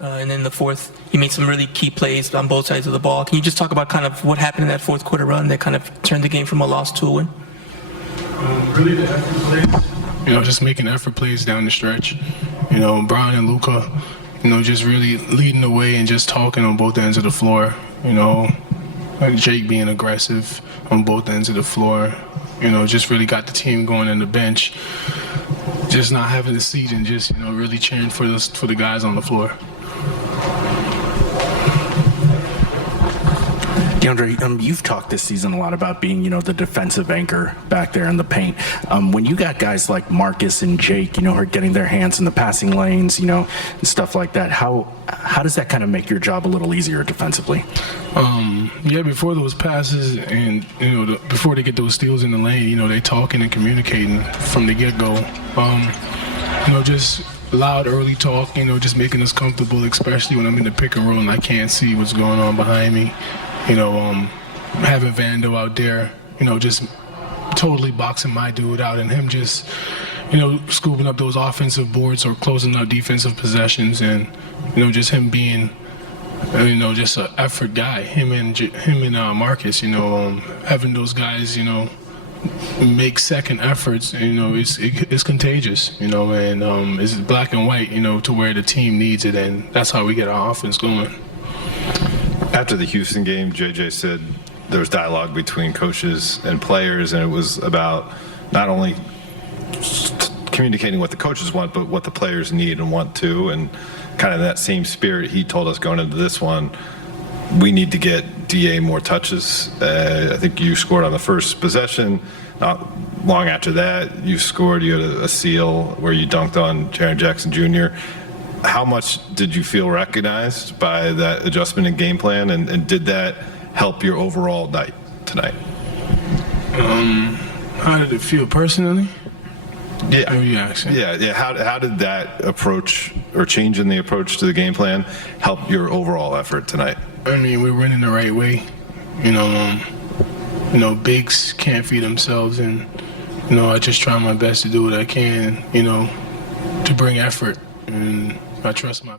And then the fourth, you made some really key plays on both sides of the ball. Can you just talk about kind of what happened in that fourth quarter run that kind of turned the game from a loss to a win? Really the effort plays. Just making effort plays down the stretch. Brian and Luka, just really leading the way and just talking on both ends of the floor. Jake being aggressive on both ends of the floor. Just really got the team going in the bench. Just not having a seat and just, really cheering for the guys on the floor. Deandre, you've talked this season a lot about being, the defensive anchor back there in the paint. When you got guys like Marcus and Jake, who are getting their hands in the passing lanes, and stuff like that, how does that kind of make your job a little easier defensively? Before those passes and, before they get those steals in the lane, they talking and communicating from the get-go. Just loud early talk, just making us comfortable, especially when I'm in the pick and roll and I can't see what's going on behind me. Having Vando out there, just totally boxing my dude out and him just, scooping up those offensive boards or closing out defensive possessions and, just him being, just an effort guy. Him and Marcus, having those guys, make second efforts, it's contagious, and it's black and white, to where the team needs it, and that's how we get our offense going. After the Houston game, JJ said there was dialogue between coaches and players, and it was about not only communicating what the coaches want, but what the players need and want too. And kind of in that same spirit, he told us going into this one, we need to get DA more touches. I think you scored on the first possession. Not long after that, you scored. You had a seal where you dunked on Jaren Jackson Jr. How much did you feel recognized by that adjustment in game plan, and did that help your overall night tonight? How did it feel personally? Yeah. Yeah. How did that approach or change in the approach to the game plan help your overall effort tonight? We're running the right way. Bigs can't feed themselves, and I just try my best to do what I can, to bring effort, and I trust my